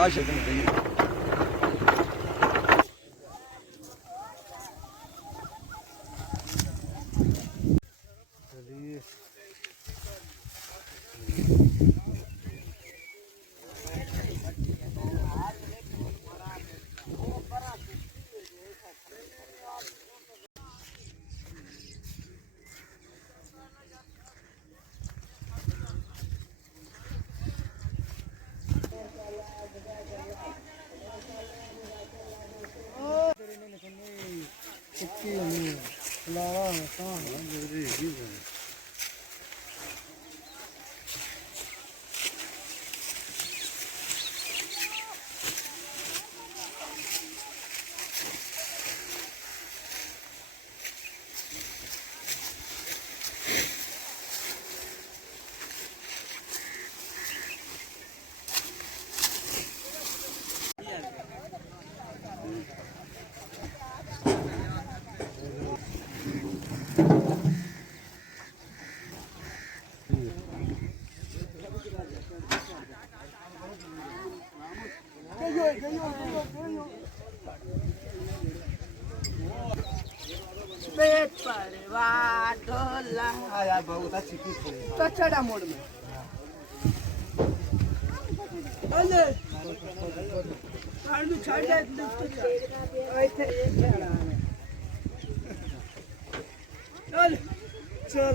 Rush यार बहुत अच्छी कचड़ा मोड़ में चल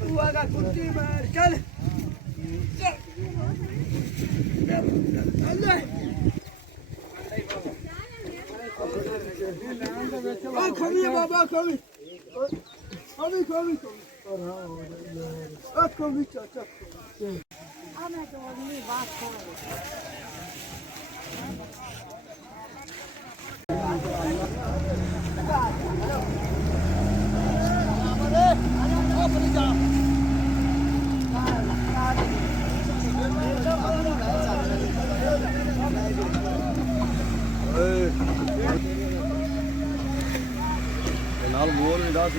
तू आगा कुर्सी मार चल खमी बाबा खमी खमी खमी खमी चाचा मैं तो नहीं बात कर मोर भी 10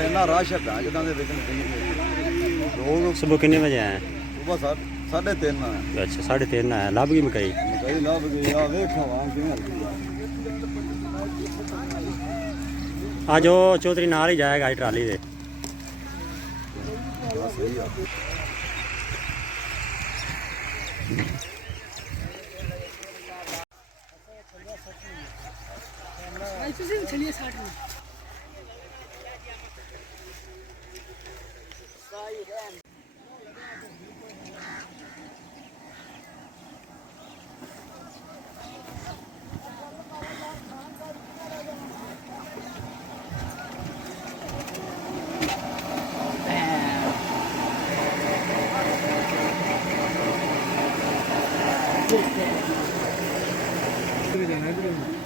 इन्ना रश है जदा सुबह कितने बजे आए? सुबह 3:30 अच्छा 3:30 आया। लभ गई मकई? मकई लभ गई आ देखो आज वो चौधरी नाल ही जाएगा ट्राली दे। चलिए 60 में देना